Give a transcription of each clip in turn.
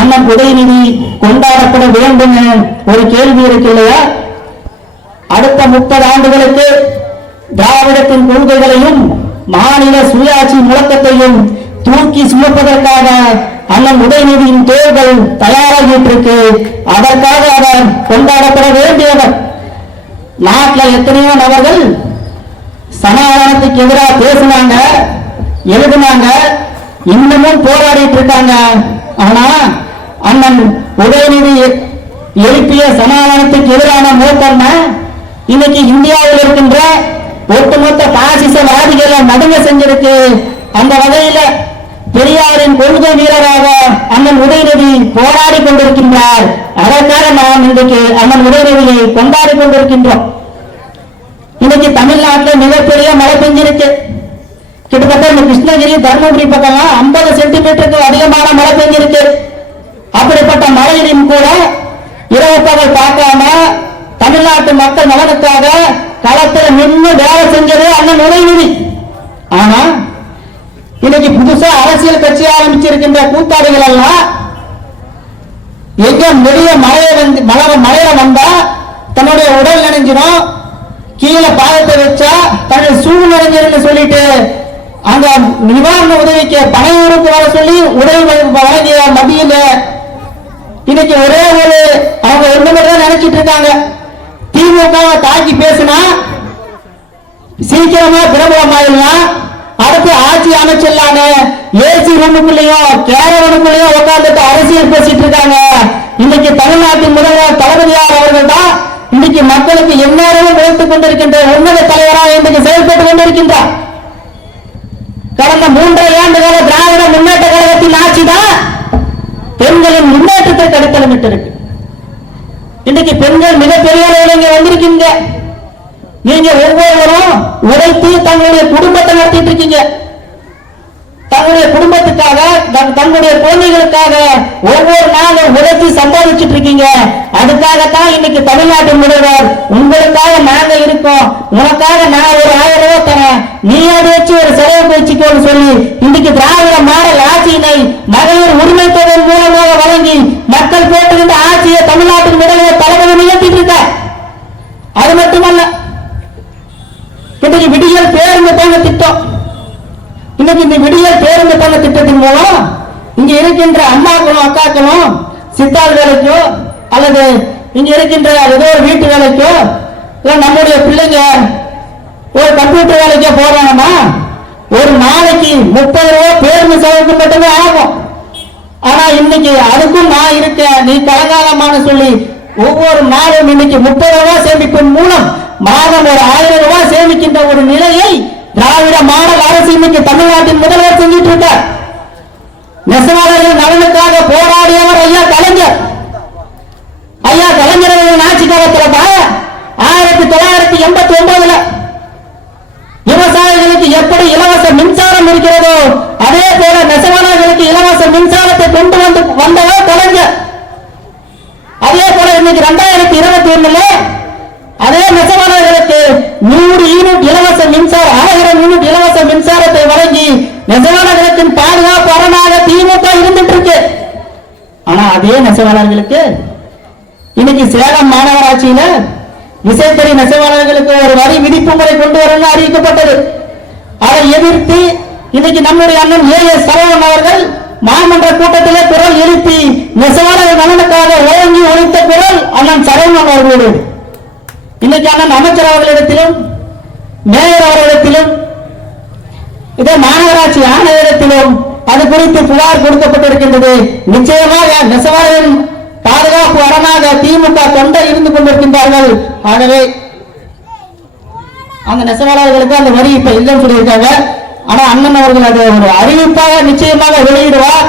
அண்ணன் உதயநிதி கொண்டாடப்பட வேண்டும் ஒரு கேள்வி இருக்கு இல்லையா? அடுத்த 30 ஆண்டுகளுக்கு திராவிடத்தின் கொள்கைகளையும் மாநில சுயாட்சி முழக்கத்தையும் தூக்கி சுமப்பதற்காக அண்ணன் உதயநிதியின் தேர்தல் தயாராகிட்டு அதற்காக அவர் கொண்டாடப்பட வேண்டியவர். நாட்டில் எத்தனையோ நபர்கள் சமாதானத்துக்கு எதிராக பேசினாங்க, எழுதினாங்க, இன்னமும் போராடிட்டு இருக்காங்க. ஆனா அண்ணன் உதயநிதி எழுப்பிய சமாதானத்துக்கு எதிரான நோக்கம் இன்னைக்கு இந்தியாவில் இருக்கின்ற ஒட்டுமொத்த பாசிசவாதிகளை நடுங்க செஞ்சிருக்கு. அந்த வகையில பெரியாரின் கொள்கை வீரராக அண்ணன் உதயநிதி போராடி கொண்டிருக்கின்றார். அதற்காக நாம் இன்றைக்கு அண்ணன் உதயநிதியை கொண்டாடி கொண்டிருக்கின்றோம். இன்னைக்கு தமிழ்நாட்டில் மிகப்பெரிய மழை பெஞ்சிருக்கு. கிட்டத்தட்ட இந்த கிருஷ்ணகிரி தர்மபுரி பக்கம் 50 சென்டிமீட்டருக்கு அதிகமான மழை பெஞ்சிருக்கு. அப்படிப்பட்ட மழையிலும் கூட இரவு பகல் பார்க்காம தமிழ்நாட்டு மக்கள் நலனுக்காக களத்தில் நின்று வேலை செஞ்சது அண்ணன் உதயநிதி. ஆனா இன்னைக்கு புதுசா அரசியல் கட்சி ஆரம்பிச்சிருக்கின்ற கூத்தாடிகள் எல்லாம் எங்க நெடிய மழையில வந்தா தன்னுடைய உடல் நினைஞ்சிடும், கீழே பாயத்தை வச்சா தன்னுடைய சூழ்நிலைன்னு சொல்லிட்டு அந்த நிவாரண உதவிக்கு பனையூருக்கு வர சொல்லி உதவி வழங்கிய மத்தியில் இன்னைக்கு ஒரே ஒரு அவங்க என்ன தான் நினைச்சிட்டு இருக்காங்க. திமுக தாக்கி பேசினா சீக்கிரமா பிரபலமாயிடலாம், அடுத்து ஆட்சி அமைச்சிடலாங்க. ஏசி ரூமுக்குள்ளயும் கேரவனுக்குள்ளயும் உட்கார்ந்துட்டு அரசியல் பேசிட்டு இருக்காங்க. இன்னைக்கு தமிழ்நாட்டின் முதல்வர் தளபதியார் அவர்கள் தான் இன்னைக்கு மக்களுக்கு எந்நேரமும் உழைத்துக் கொண்டிருக்கின்ற உன்னத தலைவராக இன்றைக்கு செயல்பட்டுக் கொண்டிருக்கின்றார். கடந்த 3.5 ஆண்டுகால திராவிட முன்னேற்ற கழகத்தின் ஆட்சி தான் பெண்களின் முன்னேற்றத்தை தடுத்தளமிட்டு இருக்கு. இன்னைக்கு பெண்கள் மிகப்பெரிய அளவில் இங்க வந்திருக்கீங்க. நீங்க ஒவ்வொருவரும் உழைத்து தங்களுடைய குடும்பத்தை நடத்திட்டு இருக்கீங்க. தங்களுடைய குடும்பத்துக்காக தங்களுடைய குழந்தைகளுக்காக ஒவ்வொரு நாளும் உழைத்து சம்பாதிச்சுட்டு இருக்கீங்க. அதுக்காகத்தான் இன்னைக்கு தமிழ்நாட்டின் முதல்வர் உங்களுக்காக நாங்க இருக்கோம், உனக்காக நான் ஒரு 1000 ரூபாய் தரேன், நீ அதை வச்சு ஒரு செலவு வச்சுக்கோன்னு சொல்லி இன்னைக்கு திராவிட மாடல் ஆட்சியினை மகளிர் உரிமை தொகை மூலமாக வழங்கி மக்கள் போட்டிருந்த ஆட்சியை தமிழ்நாட்டின் முதல்வர் தளபதி நிகழ்த்திட்டு இருக்க. அது மட்டுமல்ல, இன்னைக்கு விடியல் பேருந்து பயண திட்டம், இன்னைக்கு இந்த விடியல் பேருந்து பயண திட்டத்தின் மூலம் இங்க இருக்கின்ற அம்மாக்களும் அக்காக்களும் சித்தாள் வேலைக்கோ அல்லது இங்க இருக்கின்ற ஏதோ ஒரு வீட்டு வேலைக்கோ இல்ல நம்முடைய பிள்ளைங்க ஒரு கம்ப்யூட்டர் வேலைக்கோ போறாங்கன்னா ஒரு நாளைக்கு 30 ரூபாய் பேருந்து செலவுக்கு மட்டுமே ஆகும். ஆனா இன்னைக்கு அதுக்கும் நான் இருக்கேன், நீ கலகாலமான சொல்லி ஒவ்வொரு நாளும் இன்னைக்கு 30 ரூபாய் சேமிப்பின் மூலம் மாதம் ஒரு 1000 ரூபாய் சேமிக்கின்ற ஒரு நிலையை திராவிட மாடல் அரசு இன்னைக்கு தமிழ்நாட்டின் முதல்வர் செஞ்சிட்டு இருக்கார். நெசவாளர்கள் நலனுக்காக போராடியவர் ஐயா கலைஞர். ஐயா கலைஞர் ஆட்சி காலத்தில் 1989 விவசாயிகளுக்கு எப்படி இலவச மின்சாரம் இருக்கிறதோ அதே போல நெசவாளர்களுக்கு இலவச மின்சாரத்தை கொண்டு வந்தவர் கலைஞர். அதே போல இன்னைக்கு 2021 அதே நெசவாளர்களுக்கு 100 யூனிட் இலவச மின்சாரம் 1000 யூனிட் இலவச மின்சாரத்தை வழங்கி நெசவாளர்களுக்கு பாதுகாப்பு அரணாக திமுக இருந்துட்டு இருக்கு. ஆனா அதே நெசவாளர்களுக்கு இன்னைக்கு சேலம் மாநகராட்சியில விசைத்தறி நெசவாளர்களுக்கு ஒரு வரி விதிப்பு முறை கொண்டு வரணும் அறிவிக்கப்பட்டது. அதை எதிர்த்து இன்னைக்கு நம்முடைய அண்ணன் ஏஎஸ் சரவணன் அவர்கள் மாமன்ற கூட்டத்தில் குரல் எழுப்பி நெசவாளர்கள் நலனுக்காக ஓங்கி ஒழித்த குரல் அண்ணன் சரவணன் அவர்களோடு இன்னைக்கு அண்ணன் அமைச்சர் அவர்களிடத்திலும் மேயர் அவர்களிடத்திலும் இதே மாநகராட்சி ஆணையரிடத்திலும் அது குறித்து புகார் கொடுக்கப்பட்டிருக்கின்றது. நிச்சயமாக நெசவாளர்களின் பாதுகாப்பு அரணாக திமுக தொண்டை இருந்து கொண்டிருக்கின்றார்கள். ஆகவே அந்த நெசவாளர்களுக்கு அந்த வரி இப்ப இல்லைன்னு சொல்லியிருக்காங்க. ஆனா அண்ணன் அவர்கள் அதை ஒரு அறிவிப்பாக நிச்சயமாக வெளியிடுவார்,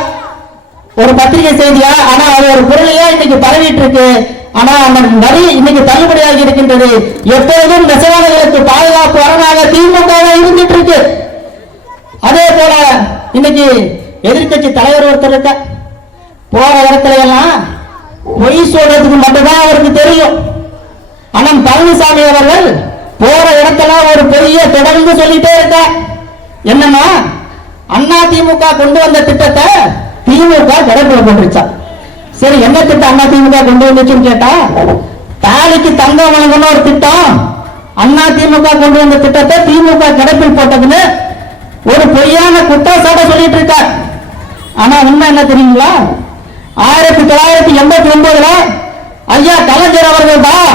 ஒரு பத்திரிகை செய்தியா. ஆனா அது ஒரு பொருளையா இன்னைக்கு பரவிட்டு இருக்கு. ஆனா அந்த வரி இன்னைக்கு தள்ளுபடியாகி இருக்கின்றது. எப்பொழுதும் நெசவாளர்களுக்கு பாதுகாப்பு அரணாக திமுக இருந்துட்டு இருக்கு. அதே போல இன்னைக்கு எதிர்கட்சி தலைவர் ஒருத்தர் இருக்க போற இடத்துல எல்லாம் பொய் சொல்றதுக்கு மட்டும்தான் அவருக்கு தெரியும். அண்ணன் பழனிசாமி அவர்கள் போற இடத்துல ஒரு பெரிய தொடர்ந்து சொல்லிட்டே இருக்க என்னன்னா அண்ணா திமுக கொண்டு வந்த திட்டத்தை திமுக கடைபிடிச்சா. சரி, என்ன திட்டம் அதிமுக கொண்டு வந்துச்சுன்னு கேட்டா, தாலிக்கு தங்கம் வழங்கணும் ஒரு திட்டம். அதிமுக கொண்டு வந்த திட்டத்தை திமுக கிடப்பில் போட்டதுன்னு ஒரு பொய்யான குற்றச்சாட்டை சொல்லிட்டு இருக்கார். ஆனா உண்மை என்ன தெரியுங்களா? 1989 ஐயா கலைஞர் அவர்கள் தான்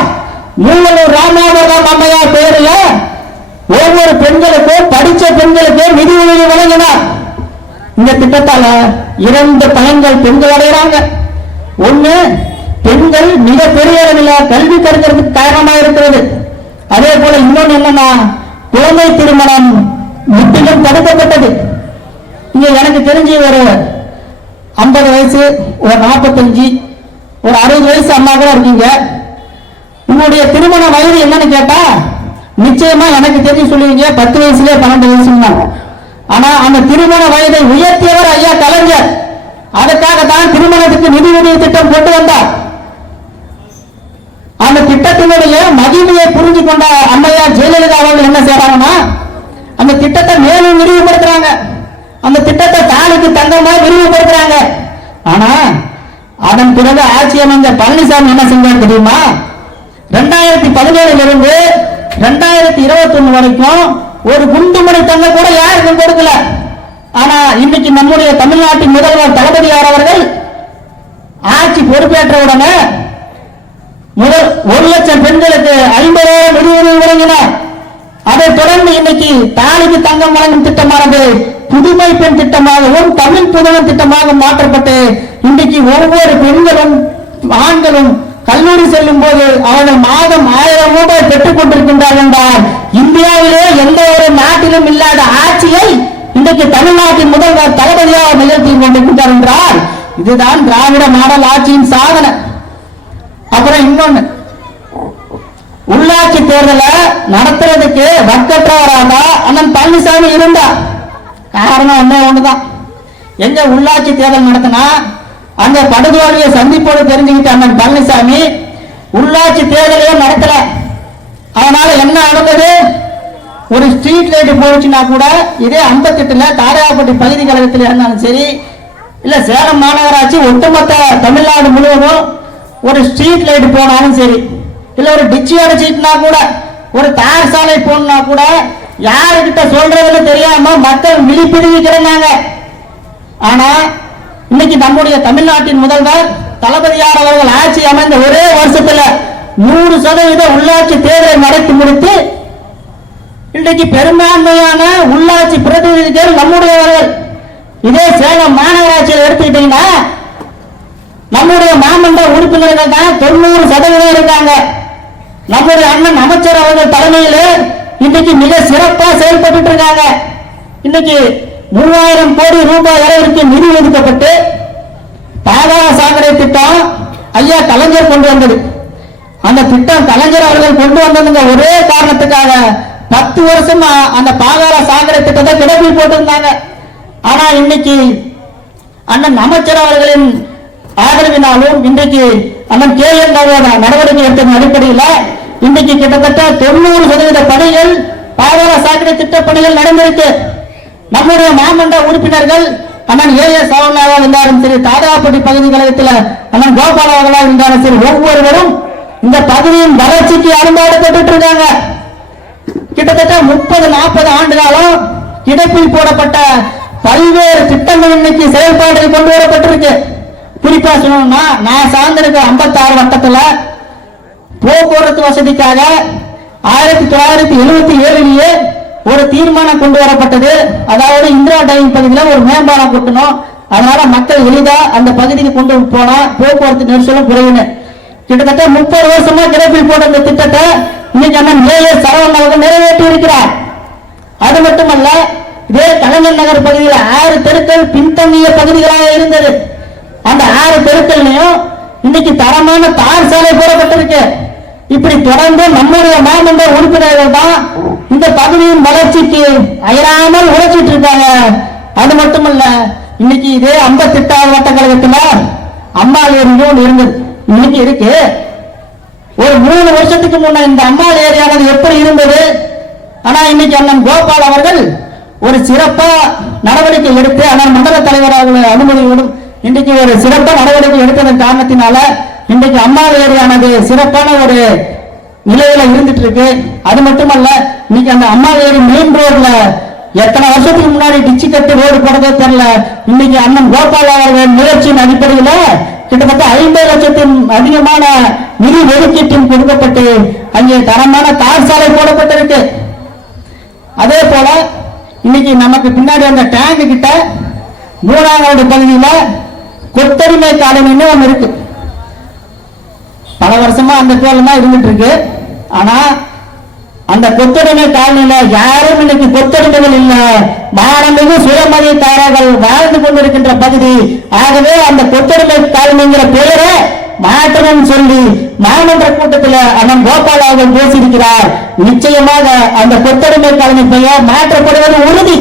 மூலனூர் ராமநாதபுரம் அம்மையார் பெயரில் ஒவ்வொரு பெண்களுக்கும், படிச்ச பெண்களுக்கு நிதி உதவி வழங்கினார். இந்த திட்டத்தால 2 பலன்கள் பெண்கள் அடைகிறாங்க. ஒண்ணு, பெண்கள் மிகப்பெரிய அளவில் கல்வி கற்கிறதுக்கு காரணமாக இருக்கிறது. அதே போல இன்னொன்னு என்னன்னா, குழந்தை திருமணம் முற்றிலும் தடுக்கப்பட்டது. இங்க எனக்கு தெரிஞ்சு ஒரு 50 வயசு, ஒரு 45, ஒரு 60 வயசு அம்மா கூட இருக்கீங்க. உங்களுடைய திருமண வயது என்னன்னு கேட்டா, நிச்சயமா எனக்கு தெரிஞ்சு சொல்லுவீங்க 10 வயசுல 12 வயசுன்னா. ஆனா அந்த திருமண வயதை உயர்த்தியவர் ஐயா கலைஞர். அதுக்காக தான் திருமணத்துக்கு நிதி உதவி திட்டம் கொண்டு வந்தார். அந்த திட்டத்தினுடைய மகிமையை புரிஞ்சு கொண்ட அம்மையார் ஜெயலலிதா அவர்கள் என்ன செய்யறாங்கன்னா, அந்த திட்டத்தை மேலும் விரிவுபடுத்துறாங்க. அந்த திட்டத்தை தாலிக்கு தங்கமா விரிவுபடுத்துறாங்க. ஆனா அதன் பிறகு ஆட்சி அமைந்த பழனிசாமி என்ன செஞ்சார் தெரியுமா? 2017 இருந்து 2021 வரைக்கும் ஒரு குண்டுமணி தங்க கூட யாருக்கும் கொடுக்கல. ஆனா இன்னைக்கு நம்முடைய தமிழ்நாட்டின் முதல்வர் தளபதியார் அவர்கள் ஆட்சி பொறுப்பேற்ற உடனே முதல் 1 லட்சம் பெண்களுக்கு 50,000 நிதி உதவி வழங்கினார். அதைத் தொடர்ந்து இன்னைக்கு தாலிக்கு தங்கம் வழங்கும் திட்டமானது புதுமை பெண் திட்டமாகவும் தமிழ் புதுமை திட்டமாக மாற்றப்பட்டு இன்றைக்கு ஒவ்வொரு பெண்களும் ஆண்களும் கல்லூரி செல்லும் போது அவர்கள் மாதம் 1000 ரூபாய் பெற்றுக் கொண்டிருக்கின்றார்கள் என்றால் இந்தியாவிலே எந்த ஒரு நாட்டிலும் இல்லாத ஆட்சியை இன்றைக்கு தமிழ்நாட்டின் முதல்வர் தளபதியாக நிகழ்த்தி கொண்டிருக்கின்றார் என்றால் இதுதான் திராவிட மாடல் ஆட்சியின் சாதனை. அப்புறம் இன்னொன்னு, உள்ளாட்சி தேர்தலை நடத்துறதுக்கு வக்கற்றவராக அண்ணன் பழனிசாமி இருந்தார். காரணம் ஒன்னே ஒண்ணுதான், எங்க உள்ளாட்சி தேர்தல் நடத்தினா அங்க படுதோல்வியை சந்திப்போடு தெரிஞ்சுக்கிட்ட அண்ணன் பழனிசாமி உள்ளாட்சி தேர்தலையே நடத்தல. அதனால என்ன நடந்தது? ஒரு ஸ்ட்ரீட் லைட் போச்சுன்னா கூட இதே 58 தாரையாப்பட்டி பகுதி கழகத்தில் இருந்தாலும் சரி, இல்ல சேலம் மாநகராட்சி ஒட்டுமொத்த தமிழ்நாடு முழுவதும் ஒரு ஸ்ட்ரீட் லைட் போனாலும் சரி, இல்ல ஒரு டிச்சி அடைச்சிட்டுனா கூட, ஒரு தார் சாலை போனா கூட யாருக்கிட்ட சொல்றதுன்னு தெரியாம மக்கள் விழிப்பிடுவிக்கிறாங்க. ஆனா இன்னைக்கு நம்முடைய தமிழ்நாட்டின் முதல்வர் தளபதியார் அவர்கள் ஆட்சி அமைந்த ஒரே வருஷத்துல 100% உள்ளாட்சி தேர்தலை நடத்தி முடித்து இன்றைக்கு பெரும்பான்மையான உள்ளாட்சி பிரதிநிதிகள் நம்முடையவர்கள். இதே சேலம் மாநகராட்சியில் எடுத்துக்கிட்டீங்கன்னா நம்முடைய மாமன்ற உறுப்பினர்கள் தான் 90% இருக்காங்க. நம்முடைய அண்ணன் அமைச்சர் அவர்கள் தலைமையில் இன்னைக்கு மிக சிறப்பாக செயல்பட்டு இருக்காங்க. இன்னைக்கு 3000 கோடி ரூபாய் அளவிற்கு நிதி ஒதுக்கப்பட்டு பாதாள சாக்கடை திட்டம் ஐயா கலைஞர் கொண்டு வந்தது. அந்த திட்டம் கலைஞர் அவர்கள் கொண்டு வந்ததுங்க ஒரே காரணத்துக்காக 10 வருஷமா அந்த பாதாள சாக்கடை திட்டத்தை கிடப்பில் போட்டிருந்தாங்க. ஆனா இன்னைக்கு அண்ணன் அமைச்சர் அவர்களின் ஆதரவினாலும் இன்றைக்கு அண்ணன் KN நடவடிக்கை எடுத்த அடிப்படையில் இன்றைக்கு கிட்டத்தட்ட 90% பணிகள் பாதாள சாக்கடை திட்ட பணிகள் நடந்திருக்கு. நம்முடைய மாமன்ற உறுப்பினர்கள் அண்ணன் AS அவர்களாக இருந்தாலும் சரி, தாதாப்பட்டி பகுதி கழகத்தில் அண்ணன் கோபால் அவர்களாக இருந்தாலும் சரி, ஒவ்வொருவரும் இந்த பகுதியின் வளர்ச்சிக்கு அனுமதிப்பட்டு இருக்காங்க. கிட்டத்தட்ட 30-40 ஆண்டு காலம் கிடப்பில் போடப்பட்ட பல்வேறு திட்டங்கள் இன்னைக்கு செயல்பாடுகள் கொண்டு வரப்பட்டிருக்கு. குறிப்பா சொல்லணும்னா, நான் சார்ந்திருக்க 56 வட்டத்துல போக்குவரத்து வசதிக்காக 1977 ஒரு தீர்மானம் கொண்டு வரப்பட்டது. அதாவது இந்திரா டைவிங் பகுதியில் ஒரு மேம்பாலம் கொட்டணும், அதனால மக்கள் எளிதா அந்த பகுதிக்கு கொண்டு போனா போக்குவரத்து நெரிசலும் குறையுன்னு கிட்டத்தட்ட 30 வருஷமா கிடப்பில் போட்ட இந்த திட்டத்தை இன்னைக்கு அண்ணன் AS அவர்கள் நிறைவேற்றி இருக்கிறார். அது மட்டுமல்ல, இதே கலைஞர் நகர் பகுதியில் 6 தெருக்கள் பின்தங்கிய பகுதிகளாக இருந்தது. அந்த 6 தெருக்கள்லையும் இன்னைக்கு தரமான தார் சாலை போடப்பட்டிருக்கு. இப்படி தொடர்ந்து நம்முடைய மாமன்ற உறுப்பினர்கள் தான் இந்த பகுதியின் வளர்ச்சிக்கு அயராமல் உழைச்சிட்டு இருக்காங்க. அது மட்டுமல்ல, இன்னைக்கு இதே 58வது வட்ட கழகத்துல அம்மாள் ஏரியும் இருந்தது, இன்னைக்கு இருக்கு. ஒரு 3 வருஷத்துக்கு முன்ன இந்த அம்மாள் ஏரியானது எப்படி இருந்தது? ஆனா இன்னைக்கு அண்ணன் கோபால் அவர்கள் ஒரு சிறப்பா நடவடிக்கை எடுத்து அண்ணன் மண்டல தலைவர் அவர்கள் அனுமதியோடும் இன்றைக்கு ஒரு சிறப்பான நடவடிக்கை எடுத்ததன் காரணத்தினால இன்றைக்கு அம்மா ஏரியானது சிறப்பான ஒரு நிலையில இருந்துட்டு இருக்கு. அது மட்டுமல்ல, இன்னைக்கு அந்த அம்மா ஏரி மெயின் ரோட்ல எத்தனை வருஷத்துக்கு முன்னாடி டிச்சு கட்டி ரோடு போடுறதே தெரியல. இன்னைக்கு அண்ணன் கோபால் அவர்கள் முயற்சியின் அடிப்படையில கிட்டத்தட்ட 50 லட்சத்தின் அதிகமான நிதி ஒதுக்கீட்டின் கொடுக்கப்பட்டு அங்கே தரமான தார் சாலை போடப்பட்டிருக்கு. அதே போல இன்னைக்கு நமக்கு பின்னாடி அந்த டேங்க் கிட்ட 3வது பகுதியில கொத்தடிமை காலனின்னு ஒண்ணு இருக்கு. பல வருஷமா அந்த பேர்ல தான் இருந்துட்டு இருக்கு. ஆனா அந்த கொத்தடிமை காலனியில யாரும் இன்னைக்கு கொத்தடிமைகள் இல்ல, மாணமிகு சுயமதித்தாரர்கள் வாழ்ந்து கொண்டிருக்கின்ற பகுதி. ஆகவே அந்த கொத்தடிமை காலனிங்கிற பெயரை மாற்றணும் சொல்லி மாமன்ற கூட்டத்தில் அண்ணன் கோபால் அவர்கள் பேசியிருக்கிறார். நிச்சயமாக அந்த கொத்தடிமை காலனி பெயர் மாற்றப்படுவது உறுதி.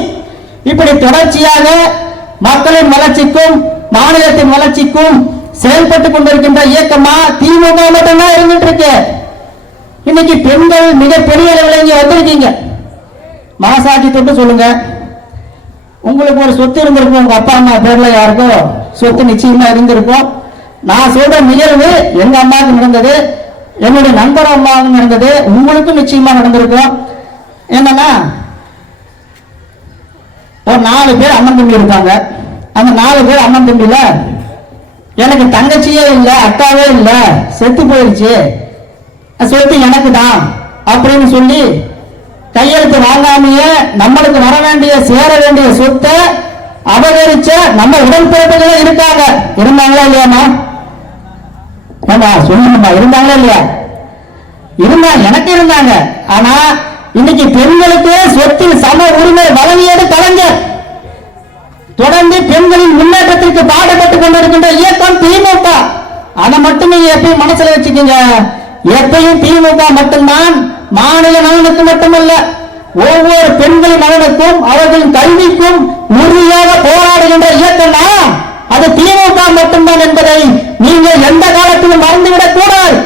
இப்படி தொடர்ச்சியாக மக்களின் வளர்ச்சிக்கும் மாநிலத்தின் வளர்ச்சிக்கும் செயல்பட்டுக் கொண்டிருக்கின்ற இயக்கமா திமுக மட்டும்தான் இருந்துட்டு இருக்கு. இன்னைக்கு பெண்கள் மிகப்பெரிய அளவில் இங்க வந்திருக்கீங்க. மனசாட்சி தொட்டு சொல்லுங்க, உங்களுக்கு ஒரு சொத்து இருந்திருக்கும், உங்க அப்பா அம்மா பேர்ல யாருக்கும் சொத்து நிச்சயமா இருந்திருக்கும். நான் சொல்ற நிகழ்வு எங்க அம்மாவுக்கு நடந்தது, என்னுடைய நண்பர் அம்மாவுக்கு நடந்தது, உங்களுக்கும் நிச்சயமா நடந்திருக்கும். என்னன்னா, ஒரு 4 பேர் அண்ணன் தம்பி இருக்காங்க. அந்த 4 பேர் அண்ணன் தம்பியில எனக்கு தங்கச்சியே இல்லை, அக்காவே இல்லை, செத்து போயிடுச்சு, சொத்து எனக்கு தான் அப்படின்னு சொல்லி கையெழுத்து வாங்காமையே நம்மளுக்கு வர வேண்டிய சேர வேண்டிய சொத்தை அபகரிச்ச நம்ம உடன்பிறப்புகளே இருக்காங்க. இருந்தாங்களா இல்லையாமா? சொல்லுங்கம்மா, இருந்தாங்களா இல்லையா? இருந்தாங்க, எனக்கு இருந்தாங்க. ஆனா இன்னைக்கு பெண்களுக்கு சொத்தில் சம உரிமை வழங்கியது கலைஞர். தொடர்ந்து பெண்களின் முன்னேற்றத்திற்கு பாடுபட்டு கொண்டிருக்கின்ற இயக்கம் திமுக. அதை மட்டும் நீங்க எப்பயும் மனசுல வச்சுக்கீங்க. எப்பயும் திமுக மட்டும்தான் மாநில நலனுக்கு மட்டுமல்ல, ஒவ்வொரு பெண்களின் நலனுக்கும் அவர்களின் கல்விக்கும் உறுதியாக போராடுகின்ற இயக்கம் அது திமுக மட்டும்தான் என்பதை நீங்கள் எந்த காலத்திலும் மறந்துவிடக் கூடாது.